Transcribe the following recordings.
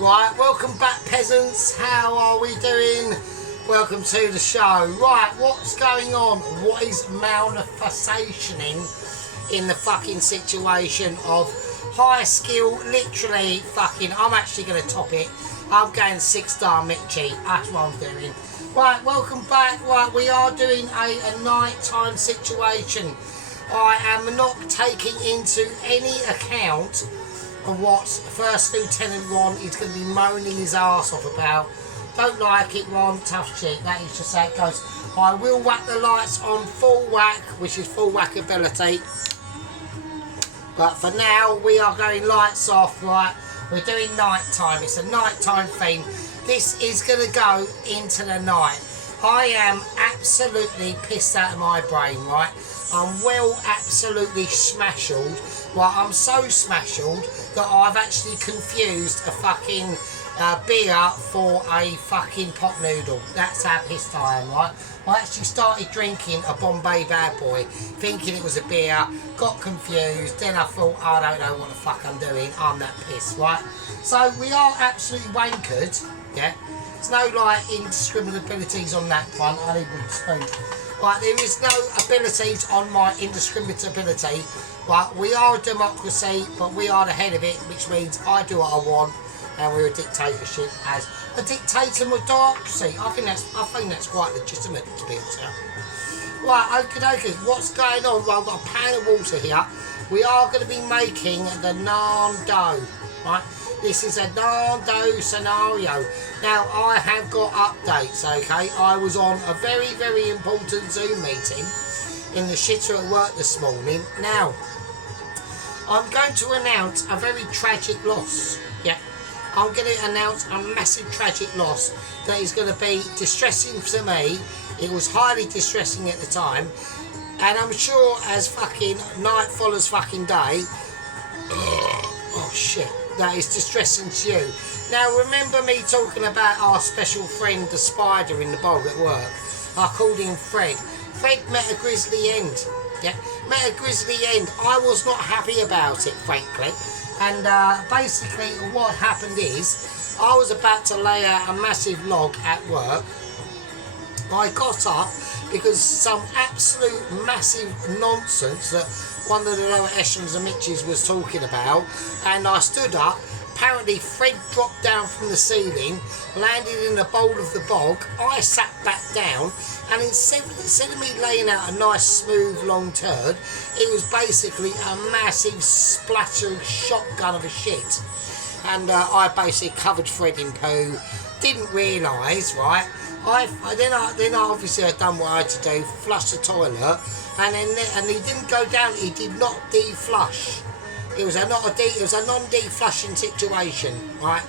Right, welcome back peasants, how are we doing? Welcome to the show. Right, what's going on? What is manifestationing in the fucking situation of high skill, literally fucking, I'm actually going to top it. I'm going 6-star Mitchie, that's what I'm doing. Right, welcome back. Right, we are doing a nighttime situation. I am not taking into any account of what First Lieutenant Ron is going to be moaning his arse off about. Don't like it, Ron, tough shit, that is just how it goes. I will whack the lights on full whack, which is full whack ability. But for now, we are going lights off, right? We're doing night time, it's a nighttime thing. This is going to go into the night. I am absolutely pissed out of my brain, right? I'm well absolutely smashelled. Right, I'm so smashelled that I've actually confused a fucking beer for a fucking pot noodle. That's how pissed I am, right? I actually started drinking a Bombay Bad Boy, thinking it was a beer, got confused, then I thought, I don't know what the fuck I'm doing, I'm that pissed, right? So we are absolutely wankered, yeah? There's no like indiscriminate abilities on that front, I need a spoon. Right, there is no abilities on my indiscriminate ability. Right, we are a democracy, but we are the head of it, which means I do what I want, and we're a dictatorship as a dictator-democracy. I think that's quite legitimate, to be honest. Right, okay, what's going on? Well, I've got a pan of water here. We are going to be making the naan dough, right? This is a naan dough scenario. Now, I have got updates, okay? I was on a very, very important Zoom meeting in the shitter at work this morning. Now, I'm going to announce a very tragic loss. Yeah, I'm going to announce a massive tragic loss that is going to be distressing to me. It was highly distressing at the time. And I'm sure as fucking night follows fucking day, oh shit, that is distressing to you. Now remember me talking about our special friend the spider in the bog at work? I called him Fred. Fred met a grisly end. Yeah, met a grisly end. I was not happy about it, frankly. And basically what happened is, I was about to lay out a massive log at work. I got up because some absolute massive nonsense that one of the lower echelons of Mitches was talking about, and I stood up. Apparently Fred dropped down from the ceiling, landed in the bowl of the bog. I sat back down, and instead of me laying out a nice smooth long turd, it was basically a massive splattering shotgun of a shit. And I basically covered Fred in poo. Didn't realise, right? Then I obviously had done what I had to do, flush the toilet, and he didn't go down. He did not deflush. It was a non-deflushing situation, right?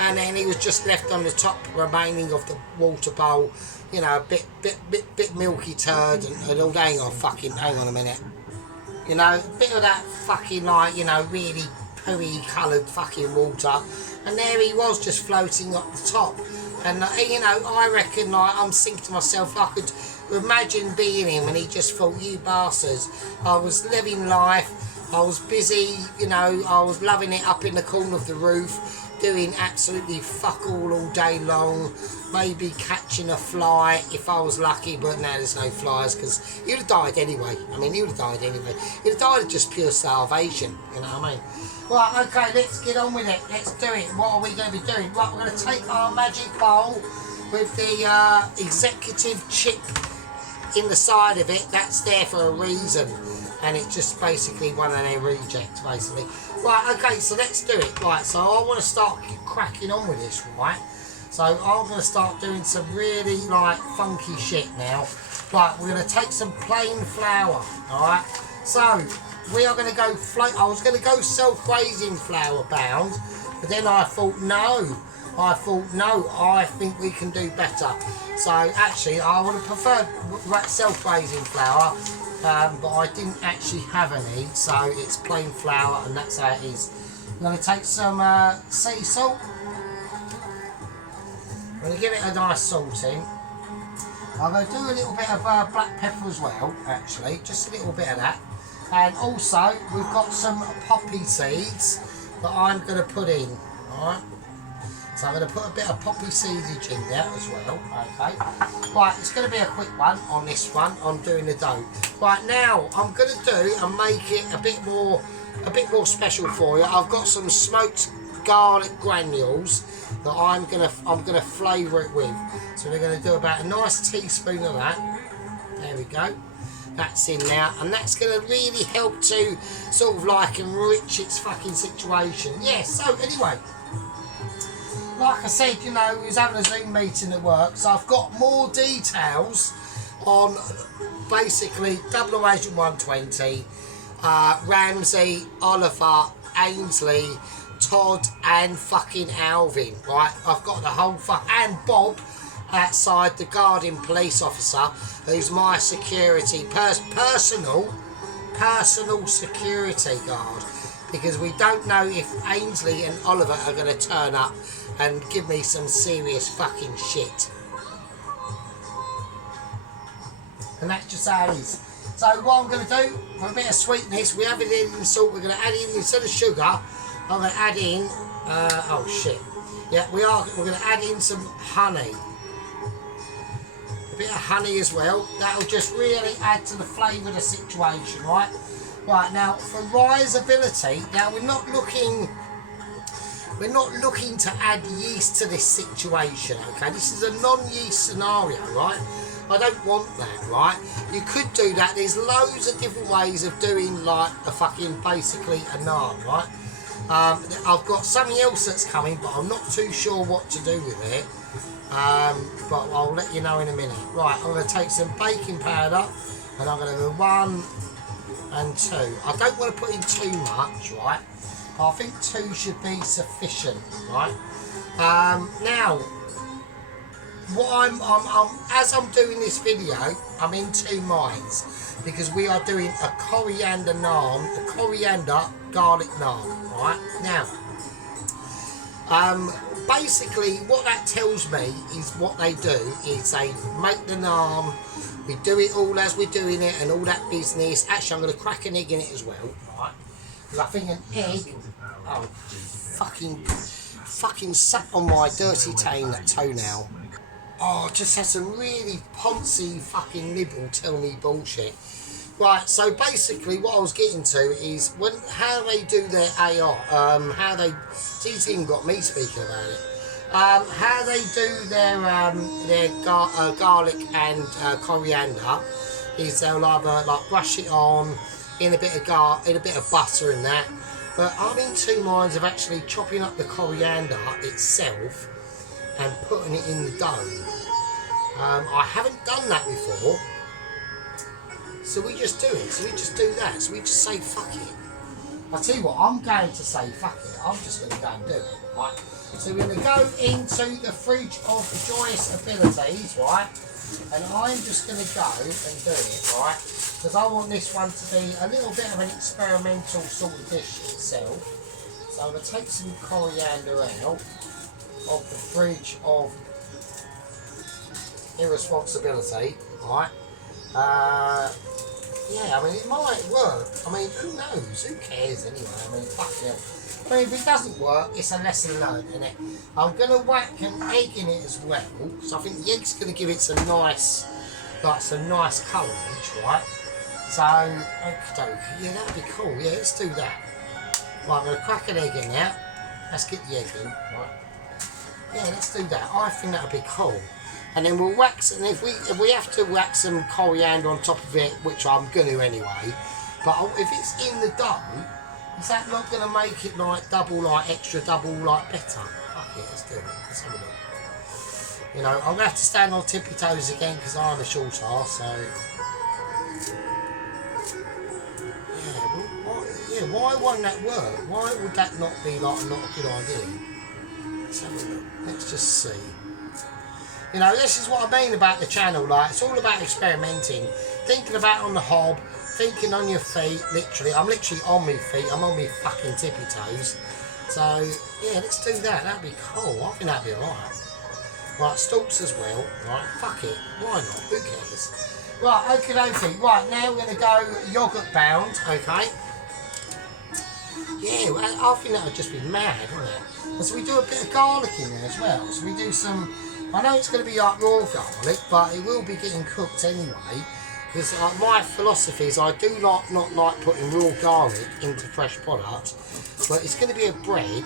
And then he was just left on the top remaining of the water bowl, you know, a bit milky turd and all. Hang on a minute. You know, a bit of that fucking like, you know, really pooey coloured fucking water, and there he was just floating up the top. And you know, I reckon I'm thinking to myself, I could imagine being him, and he just thought, you bastards. I was living life, I was busy, you know, I was loving it up in the corner of the roof, doing absolutely fuck all day long, maybe catching a fly if I was lucky, but now there's no flies because he would have died anyway. I mean, he would have died anyway. He'd have died of just pure starvation, you know what I mean? Right, okay, let's get on with it. Let's do it. What are we going to be doing? Right, we're going to take our magic bowl with the executive chip in the side of it. That's there for a reason. And it's just basically one of their rejects, basically. Right, okay, so let's do it. Right, so I want to start cracking on with this, right? So I'm going to start doing some really, like, funky shit now. Right, we're going to take some plain flour, alright? So, we are going to go I was going to go self-raising flour bound, but then I thought no, I think we can do better. So actually I would have preferred self-raising flour, but I didn't actually have any, so it's plain flour and that's how it is. I'm going to take some sea salt. I'm going to give it a nice salting. I'm going to do a little bit of black pepper as well, actually, just a little bit of that. And also, we've got some poppy seeds that I'm going to put in, alright? So I'm going to put a bit of poppy seedage in there as well, okay. Right, it's going to be a quick one on this one, on doing the dough. Right, now I'm going to do and make it a bit more special for you. I've got some smoked garlic granules that I'm gonna flavour it with. So we're going to do about a nice teaspoon of that. There we go. That's in now, and that's going to really help to sort of like enrich its fucking situation. Yeah, so anyway, like I said, you know, we was having a Zoom meeting at work, so I've got more details on basically Double Agent 120, Ramsey, Oliver, Ainsley, Todd and fucking Alvin, right? I've got the whole and Bob outside, the guardian police officer, who's my security, personal security guard, because we don't know if Ainsley and Oliver are going to turn up and give me some serious fucking shit. And that's just how it is. So what I'm going to do, for a bit of sweetness, we have it in salt, we're going to add in, instead of sugar, I'm going to add in, oh shit, yeah, we're going to add in some honey. A bit of honey as well. That'll just really add to the flavour of the situation, right? Right, now for risability, now we're not looking to add yeast to this situation, okay? This is a non-yeast scenario, right? I don't want that, right? You could do that. There's loads of different ways of doing like a fucking basically a naan, right? I've got something else that's coming, but I'm not too sure what to do with it. But I'll let you know in a minute. Right, I'm going to take some baking powder and I'm going to do 1 and 2. I don't want to put in too much, right? I think 2 should be sufficient, right? Now, what as I'm doing this video, I'm in two minds, because we are doing a coriander naan, a coriander garlic naan, right? Now, basically what that tells me is what they do is they make the naan, we do it all as we're doing it and all that business. Actually, I'm going to crack an egg in it as well, right? Because I think an egg, oh, fucking sat on my dirty toenail. Oh, just had some really poncy fucking liberal tell me bullshit. Right, so basically what I was getting to is how they do their AR, how they, he's even got me speaking about it, how they do their garlic and coriander is they'll either like brush it on in a bit of butter and that, but I'm in two minds of actually chopping up the coriander itself and putting it in the dough. I haven't done that before, so we just do it. So we just do that. So we just say fuck it. I'll tell you what, I'm going to say fuck it. I'm just going to go and do it, right? So we're going to go into the fridge of joyous abilities, right? And I'm just going to go and do it, right? Because I want this one to be a little bit of an experimental sort of dish itself. So I'm going to take some coriander out of the fridge of irresponsibility, right? Yeah, I mean, it might work. I mean, who knows? Who cares anyway? I mean, fuck it. I mean, if it doesn't work, it's a lesson learned, isn't it? I'm going to whack an egg in it as well, so I think the egg's going to give it some nice, colouring, right? So, okay, yeah, that'd be cool. Yeah, let's do that. Right, I'm going to crack an egg in there. Let's get the egg in, right? Yeah, let's do that. I think that'd be cool. And then we'll wax, and if we have to wax some coriander on top of it, which I'm going to anyway, but if it's in the dough, is that not going to make it like extra double better? Fuck it, let's do it. Let's have a look. You know, I'm going to have to stand on tippy toes again because I'm a short ass, so. Yeah, why won't that work? Why would that not be not a good idea? Let's have a look. Let's just see. You know, this is what I mean about the channel, like, it's all about experimenting, thinking about on the hob, thinking on your feet, literally. I'm literally on my feet, I'm on my fucking tippy toes. So, yeah, let's do that, that'd be cool, I think that'd be alright. Right, stalks as well, right, fuck it, why not, who cares? Right, okie dokie, right, now we're going to go yoghurt bound, okay. Yeah, well, I think that would just be mad, wouldn't it? And so we do a bit of garlic in there as well. So we do some, I know it's going to be like raw garlic, but it will be getting cooked anyway. Because my philosophy is I do not like putting raw garlic into fresh products, but it's going to be a bread,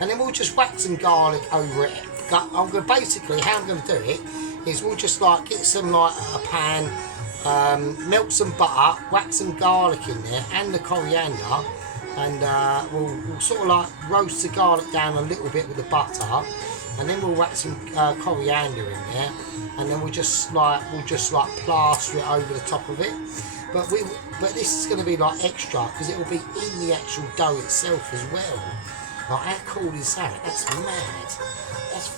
and then we'll just whack some garlic over it. I'm going to basically, how I'm going to do it is we'll just like get some like a pan, melt some butter, whack some garlic in there and the coriander, and we'll sort of like roast the garlic down a little bit with the butter, and then we'll whack some coriander in there, and then we'll just like plaster it over the top of it. But this is going to be like extra because it will be in the actual dough itself as well. Like, how cool is that? That's mad. Let's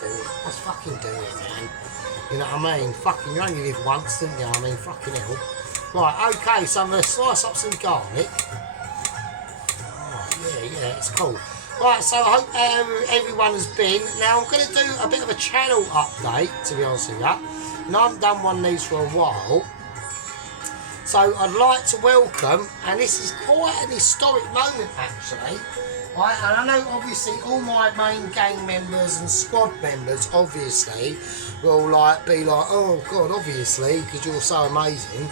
do it. Let's fucking do it, man. You know what I mean? Fucking, you only live once, didn't you? I mean, fucking hell. Right, okay, so I'm going to slice up some garlic. Oh, yeah, it's cool. Right, so I hope everyone has been. Now, I'm going to do a bit of a channel update, to be honest with you. And I haven't done one of these for a while. So, I'd like to welcome, and this is quite an historic moment, actually. Right, and I know, obviously, all my main gang members and squad members, obviously, will be like, oh, God, obviously, because you're so amazing.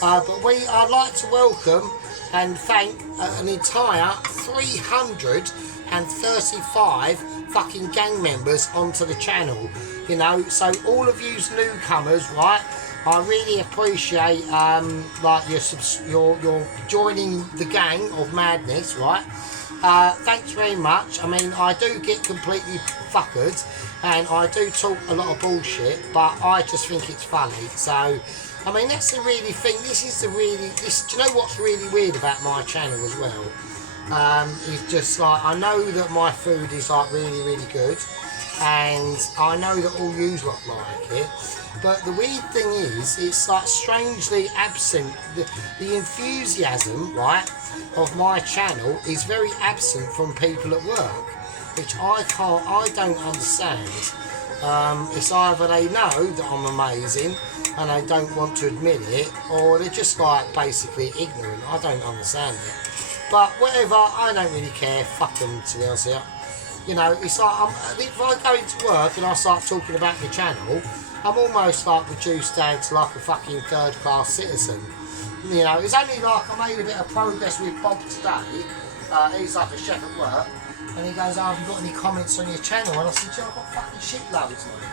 But I'd like to welcome and thank an entire 335 fucking gang members onto the channel, you know. So all of you's newcomers, right, I really appreciate you're joining the gang of madness, right. Thanks very much. I mean, I do get completely fuckered and I do talk a lot of bullshit, but I just think it's funny. So, I mean, that's the really thing. Do you know what's really weird about my channel as well? It's just like, I know that my food is like really, really good, and I know that all yous lot like it. But the weird thing is, it's like strangely absent. The enthusiasm, right, of my channel is very absent from people at work, which I don't understand. It's either they know that I'm amazing and they don't want to admit it, or they're just like basically ignorant. I don't understand it. But whatever, I don't really care. Fuck them, to be honest with you. You know, it's like, if I go into work and I start talking about my channel, I'm almost like reduced down to like a fucking third-class citizen. You know, it's only like I made a bit of progress with Bob today. He's like a chef at work, and he goes, oh, have you got any comments on your channel? And I said, yeah, I've got fucking shitloads on it.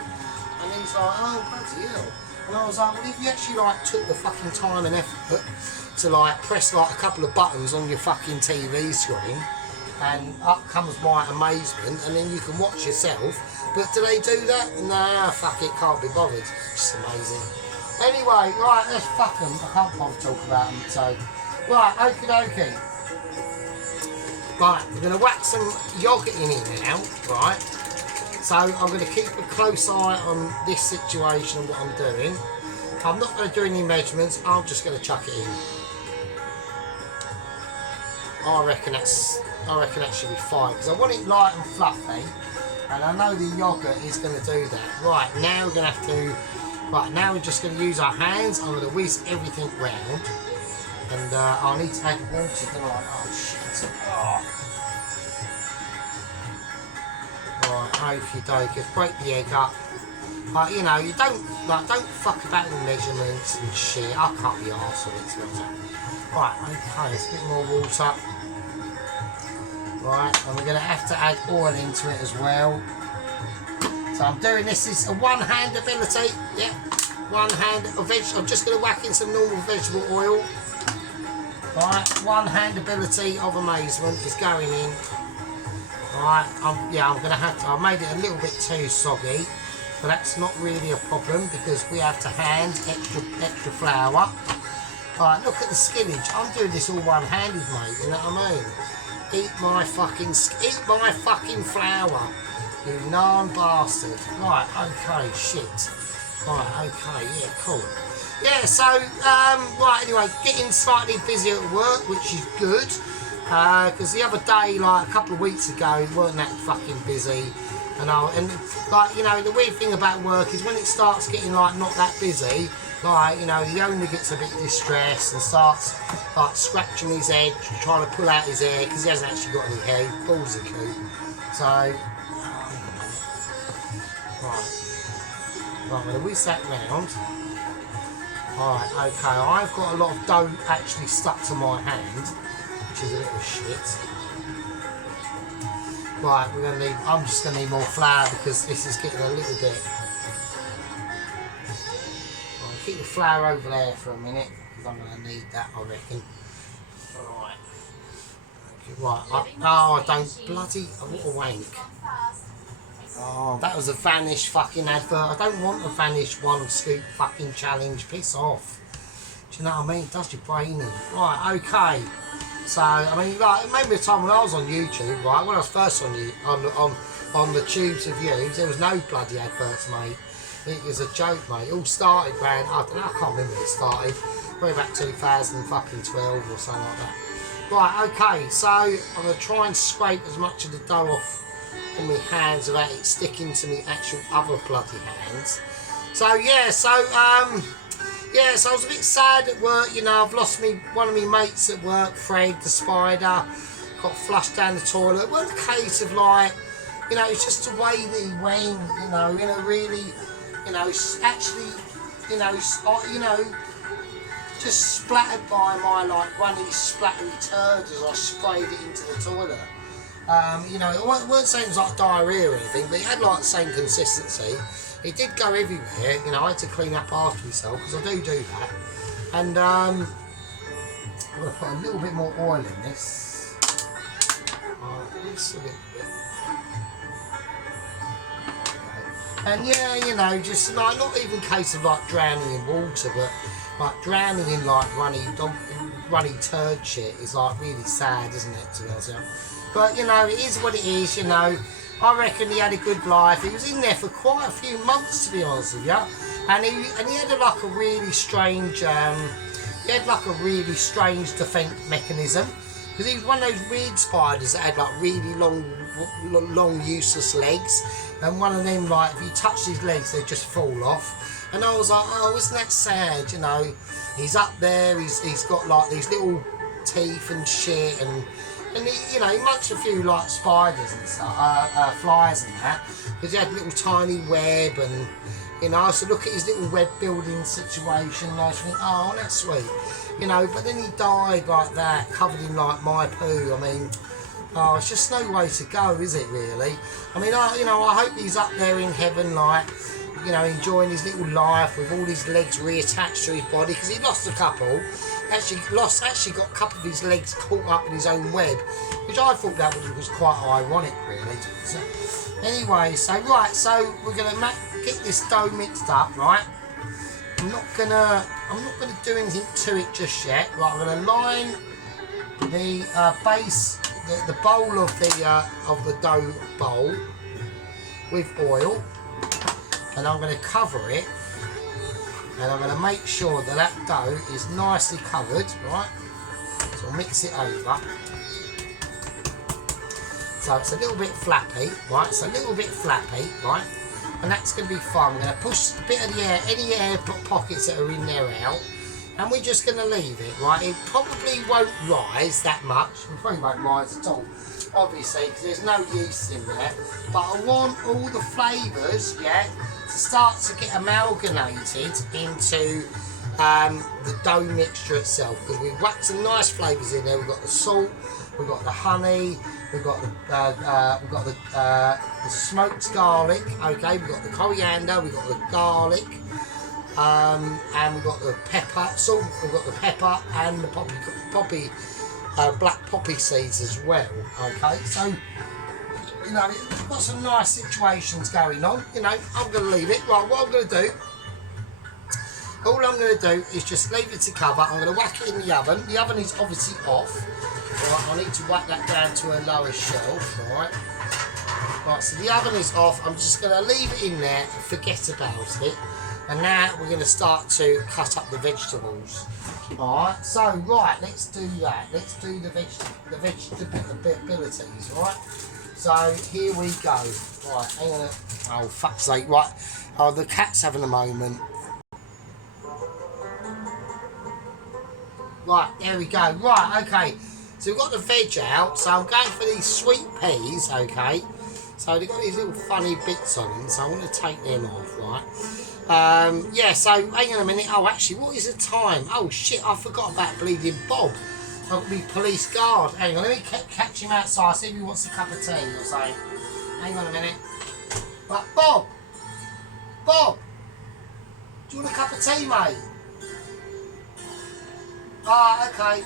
And he's like, oh, bloody hell. And I was like, well, if you actually like took the fucking time and effort to like press like a couple of buttons on your fucking TV screen, and up comes my amazement, and then you can watch yourself. But do they do that? Nah, fuck it, can't be bothered. It's just amazing. Anyway, right, let's fuck them. I can't bother to talk about them, so. Right, okie dokie. Right, we're going to whack some yoghurt in it now, right? So I'm going to keep a close eye on this situation and what I'm doing. I'm not going to do any measurements, I'm just going to chuck it in. I reckon that should be fine, because I want it light and fluffy, and I know the yoghurt is going to do that. Right, now we're going to have to, now we're just going to use our hands. I'm going to whiz everything round, and I'll need to add water tonight. Oh shit. Oh. Right, okie dokie, break the egg up. You know, you don't fuck about with measurements and shit. I can't be arsed with it, to be honest. Right, okay, it's a bit more water. Right, and we're going to have to add oil into it as well. So I'm doing this is a one-hand ability. Yeah, one hand of I'm just going to whack in some normal vegetable oil. Right, one-hand ability of amazement is going in. Right, I'm going to have to. I made it a little bit too soggy, but that's not really a problem because we have to hand extra flour. Right, look at the skillage. I'm doing this all one-handed, mate. You know what I mean? Eat my fucking flour, you non-bastard. Right, okay, shit. Right, okay, yeah, cool. Yeah, so, right, anyway, getting slightly busier at work, which is good. Because the other day, like a couple of weeks ago, we weren't that fucking busy. And like, you know, the weird thing about work is when it starts getting like not that busy, like, you know, the owner gets a bit distressed and starts like scratching his head, trying to pull out his hair because he hasn't actually got any hair, he pulls the coot. So, right, I'm going to whisk that round. Right, okay, I've got a lot of dough actually stuck to my hand, which is a little shit. Right, I'm just going to need more flour because this is getting a little bit. I'll keep the flour over there for a minute because I'm going to need that, I reckon. Right. Right, I don't bloody. What a wank. Oh, that was a Vanish fucking advert. I don't want a Vanish one scoop fucking challenge. Piss off. Do you know what I mean? It does your brain in. Right, okay. So, I mean, like, maybe the time when I was on YouTube, right, when I was first on the tubes of views, there was no bloody adverts, mate. It was a joke, mate. It all started around, I don't know, I can't remember when it started. Probably about 2012 or something like that. Right, okay, so I'm going to try and scrape as much of the dough off on my hands without it sticking to my actual other bloody hands. So, yeah, yeah, so I was a bit sad at work, you know. I've lost one of my mates at work, Fred the Spider, got flushed down the toilet. It wasn't a case of like, you know, it's just the way that he went, you know, in a really, you know, actually, you know, just splattered by my like one of these splattery turds as I sprayed it into the toilet. You know, it weren't saying it was like diarrhea or anything, but it had like the same consistency. It did go everywhere, you know. I had to clean up after myself because I do that. And I'm going to put a little bit more oil in this. Just a little bit. Okay. And yeah, you know, just like not even a case of like drowning in water, but like drowning in like runny turd shit is like really sad, isn't it? To be honest. But you know, it is what it is, you know. I reckon he had a good life. He was in there for quite a few months, to be honest with you, and he had like a really strange, defence mechanism, because he was one of those weird spiders that had like really long, useless legs, and one of them, like, if you touch his legs, they just fall off. And I was like, oh, isn't that sad? You know, he's up there, he's got like these little teeth and shit, and he, you know, he munched a few like spiders and stuff, flies and that, because he had a little tiny web, and you know, I used to look at his little web building situation and I was thinking, oh, that's sweet, you know. But then he died like that, covered in like my poo. I mean, oh, it's just no way to go, is it really? I mean, you know, I hope he's up there in heaven, like, you know, enjoying his little life with all his legs reattached to his body, because he lost a couple. Actually got a couple of his legs caught up in his own web, which I thought that was quite ironic, really. So, anyway, so we're gonna get this dough mixed up, right? I'm not gonna do anything to it just yet. Right, I'm gonna line the base, the bowl of the dough bowl with oil, and I'm gonna cover it. And I'm going to make sure that dough is nicely covered, right? So I'll mix it over. So it's a little bit flappy, right? It's a little bit flappy, right? And that's going to be fun. We're going to push a bit of the air, any air pockets that are in there out. And we're just going to leave it, right? It probably won't rise that much. It probably won't rise at all, obviously, because there's no yeast in there. But I want all the flavours, yeah, to start to get amalgamated into the dough mixture itself, because we've whacked some nice flavours in there. We've got the salt, we've got the honey, we've got the smoked garlic, okay, we've got the coriander, we've got the garlic, and we've got the pepper, salt, we've got the pepper and the black poppy seeds as well, okay. So, you know, we've got some nice situations going on. You know, I'm going to leave it. Right, what I'm going to do, all I'm going to do is just leave it to cover. I'm going to whack it in the oven. The oven is obviously off. Right, I need to whack that down to a lower shelf. Right, so the oven is off. I'm just going to leave it in there and forget about it. And now we're going to start to cut up the vegetables. Alright, so right, let's do that. Let's do the vegetables, right? So here we go. Right, hang on. Oh, fuck's sake. Right. Oh, the cat's having a moment. Right, there we go. Right, okay. So we've got the veg out. So I'm going for these sweet peas, okay. So they've got these little funny bits on them. So I want to take them off, right. Yeah, so hang on a minute. Oh, actually, what is the time? Oh, shit, I forgot about bleeding Bob. I'll be police guard. Hang on, let me catch him outside, see if he wants a cup of tea or something. Hang on a minute. Right, Bob! Bob! Do you want a cup of tea, mate? Ah, okay.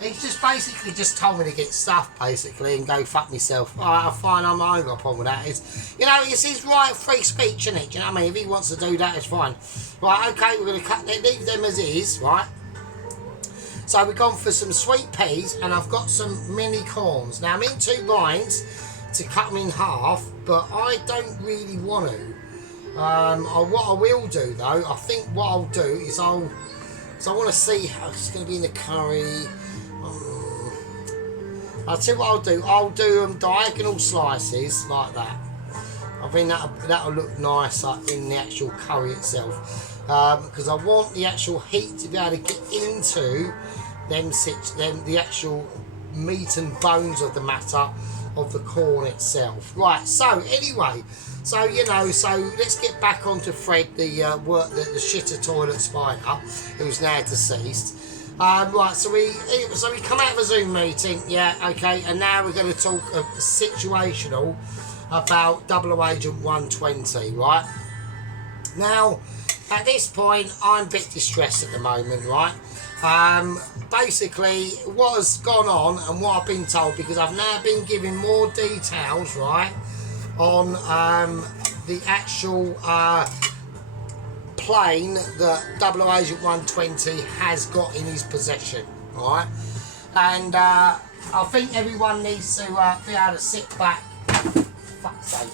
He's just basically just told me to get stuff, basically, and go fuck myself. Alright, fine, I ain't got a problem with that. It's his right of free speech, isn't it? Do you know what I mean? If he wants to do that, it's fine. Right, okay, we're going to leave them as is, right? So we've gone for some sweet peas, and I've got some mini corns. Now, I'm in 2 minds to cut them in half, but I don't really want to. What I will do, though, I think what I'll do is I want to see how it's going to be in the curry. I'll tell you what I'll do. I'll do them diagonal slices like that. I think that'll look nice in the actual curry itself, because I want the actual heat to be able to get into the actual meat and bones of the matter of the corn itself. Right. So anyway, so let's get back onto Fred, the shitter toilet spider, who's now deceased. Right, so we come out of a Zoom meeting, yeah, okay, and now we're going to talk situational about Double Agent 120, right? Now, at this point, I'm a bit distressed at the moment, right? Basically, what has gone on and what I've been told, because I've now been given more details, right, on the actual plane that Double Agent 120 has got in his possession, right? And I think everyone needs to be able to sit back, fuck's sake,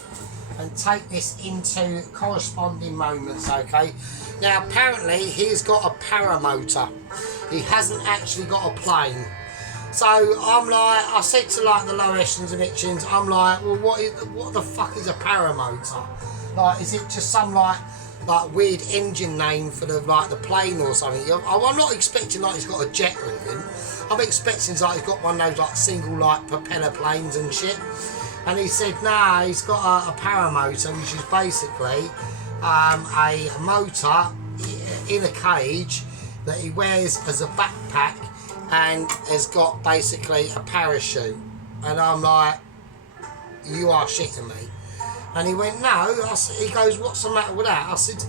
and take this into corresponding moments, okay? Now, apparently, he's got a paramotor. He hasn't actually got a plane. So I'm like, I said to like the low echelons and Hitchens, I'm like, well, what the fuck is a paramotor? Like, is it just some like weird engine name for the plane or something? I'm not expecting like he's got a jet or anything. I'm expecting like he's got one of those like single like propeller planes and shit. And he said, nah, he's got a paramotor, which is basically a motor in a cage that he wears as a backpack and has got basically a parachute. And I'm like, you are shitting me. And he went, no. He goes, what's the matter with that? I said,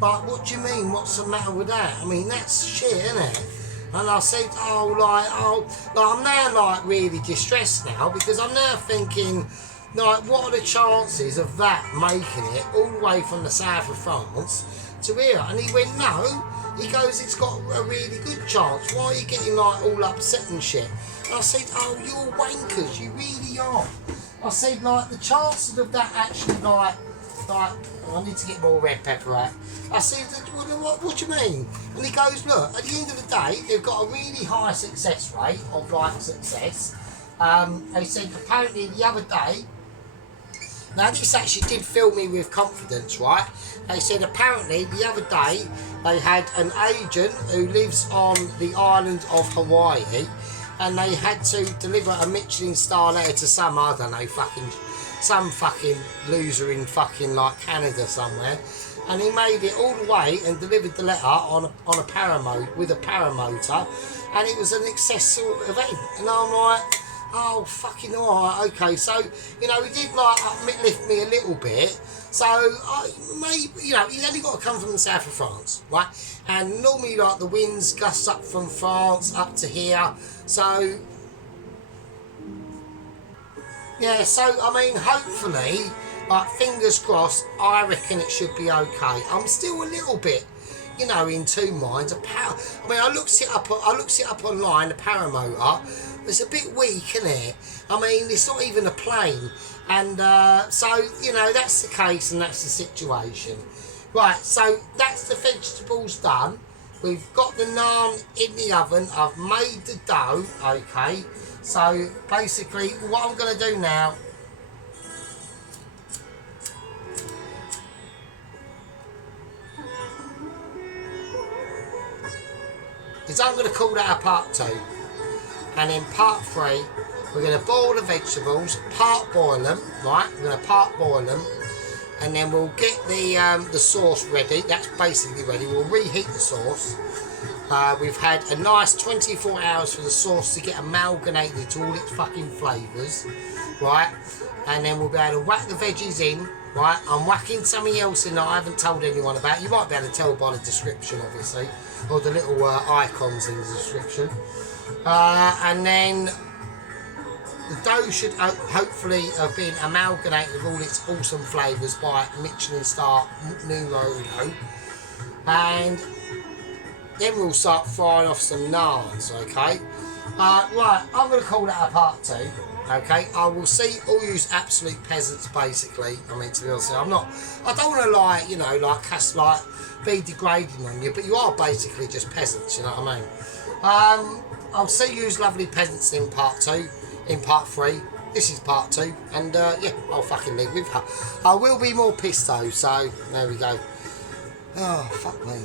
but what do you mean, what's the matter with that? I mean, that's shit, isn't it? And I said, I'm now like really distressed now, because I'm now thinking, like, what are the chances of that making it all the way from the south of France to here? And he went, no. He goes, it's got a really good chance. Why are you getting like all upset and shit? And I said, oh, you're wankers, you really are. I said, like, the chances of that actually, like, I need to get more red pepper out. I said, what do you mean? And he goes, look, at the end of the day, they've got a really high success rate of, like, success. He said, apparently the other day, now this actually did fill me with confidence, right? They said apparently the other day they had an agent who lives on the island of Hawaii, and they had to deliver a Michelin star letter to some, I don't know, some fucking loser in fucking like Canada somewhere, and he made it all the way and delivered the letter on a paramotor, with a paramotor, and it was an successful event. And I'm like, oh, fucking alright, okay. So, he did like uplift me a little bit. So, maybe, he's only got to come from the south of France, right? And normally, like, the winds gust up from France up to here. So, yeah, so, I mean, hopefully, like, fingers crossed, I reckon it should be okay. I'm still a little bit, in 2 minds. I looked it up online, the paramotor. It's a bit weak, isn't it? I mean, it's not even a plane. And so, that's the case and that's the situation. Right, so that's the vegetables done. We've got the naan in the oven. I've made the dough, okay? So basically, what I'm going to do now is I'm going to call that a part 2, and in part 3 we're going to boil the vegetables, part boil them, right? We're going to part boil them, and then we'll get the sauce ready. That's basically ready. We'll reheat the sauce. We've had a nice 24 hours for the sauce to get amalgamated to all its fucking flavours, right? And then we'll be able to whack the veggies in, right? I'm whacking something else in that I haven't told anyone about. You might be able to tell by the description, obviously, or the little icons in the description. And then the dough should hopefully have been amalgamated with all its awesome flavours by Michelin star numero uno. And then we'll start frying off some naans, okay? Right, I'm going to call that a part 2, okay? I will see all you absolute peasants, basically. I mean, to be honest, I don't want to, like, you know, like, be degrading on you, but you are basically just peasants, you know what I mean? I'll see you lovely peasants in part 2, in part 3. This is part 2, and yeah, I'll fucking leave with her. I will be more pissed though, so there we go. Oh, fuck me.